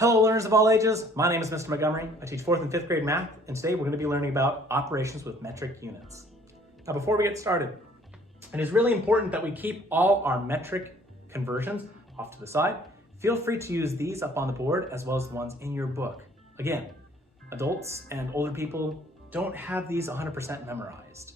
Hello learners of all ages, my name is Mr. Montgomery. I teach 4th and 5th grade math, and today we're going to be learning about operations with metric units. Now before we get started, it is really important that we keep all our metric conversions off to the side. Feel free to use these up on the board as well as the ones in your book. Again, adults and older people don't have these 100% memorized.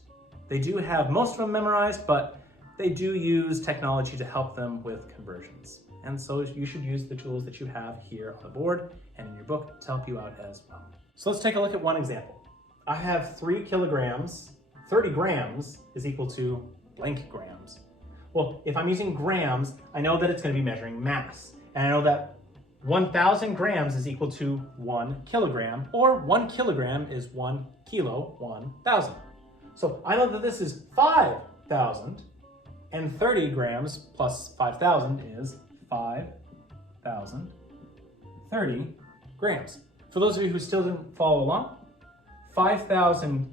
They do have most of them memorized, but they do use technology to help them with conversions. And so you should use the tools that you have here on the board and in your book to help you out as well. So let's take a look at one example. I have 3 kilograms, 30 grams is equal to blank grams. Well, if I'm using grams, I know that it's going to be measuring mass. And I know that 1,000 grams is equal to 1 kilogram, or 1 kilogram is 1 kilo, 1,000. So I know that this is 5,000, and 30 grams plus 5,000 is 5,030 grams. For those of you who still didn't follow along, 5,000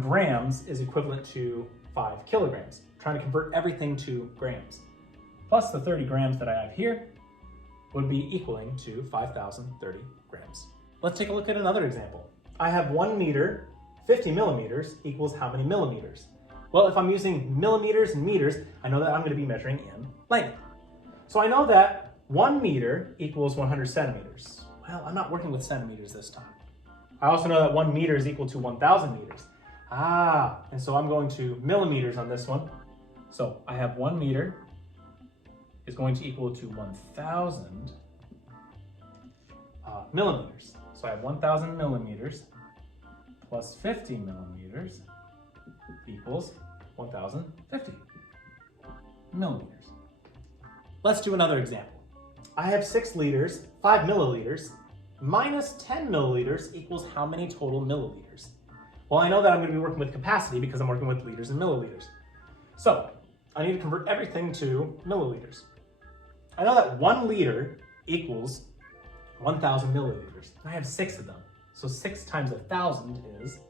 grams is equivalent to 5 kilograms. I'm trying to convert everything to grams. Plus the 30 grams that I have here would be equaling to 5,030 grams. Let's take a look at another example. I have 1 meter, 50 millimeters equals how many millimeters? Well, if I'm using millimeters and meters, I know that I'm going to be measuring in length. So I know that 1 meter equals 100 centimeters. Well, I'm not working with centimeters this time. I also know that 1 meter is equal to 1,000 meters. And so I'm going to millimeters on this one. So I have 1 meter is going to equal to 1,000 millimeters. So I have 1,000 millimeters plus 50 millimeters equals 1,050 millimeters. Let's do another example. I have 6 liters, 5 milliliters, minus 10 milliliters equals how many total milliliters? Well, I know that I'm going to be working with capacity because I'm working with liters and milliliters. So I need to convert everything to milliliters. I know that 1 liter equals 1,000 milliliters. I have 6 of them. So 6 times 1,000 is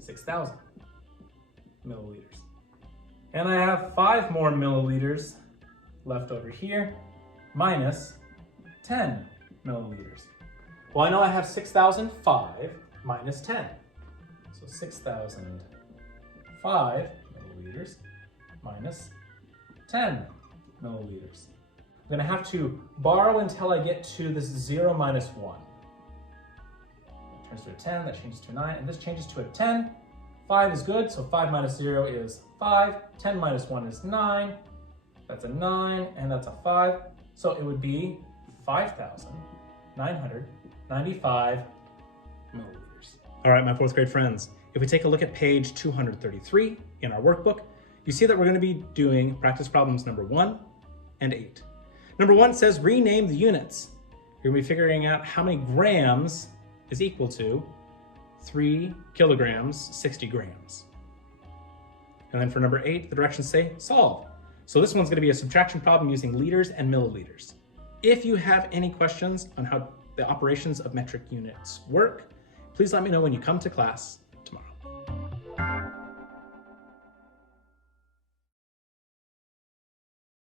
6,000 milliliters. And I have 5 more milliliters left over here, minus 10 milliliters. Well, I know I have 6,005 minus 10. So 6,005 milliliters minus 10 milliliters. I'm going to have to borrow until I get to this 0 minus 1. That turns to a 10, that changes to a 9, and this changes to a 10. 5 is good, so 5 minus 0 is 5. 10 minus 1 is 9. That's a 9, and that's a 5. So it would be 5,995 milliliters. All right, my 4th grade friends, if we take a look at page 233 in our workbook, you see that we're going to be doing practice problems number 1 and 8. Number 1 says rename the units. You're going to be figuring out how many grams is equal to 3 kilograms, 60 grams. And then for number 8, the directions say solve. So this one's going to be a subtraction problem using liters and milliliters. If you have any questions on how the operations of metric units work, please let me know when you come to class.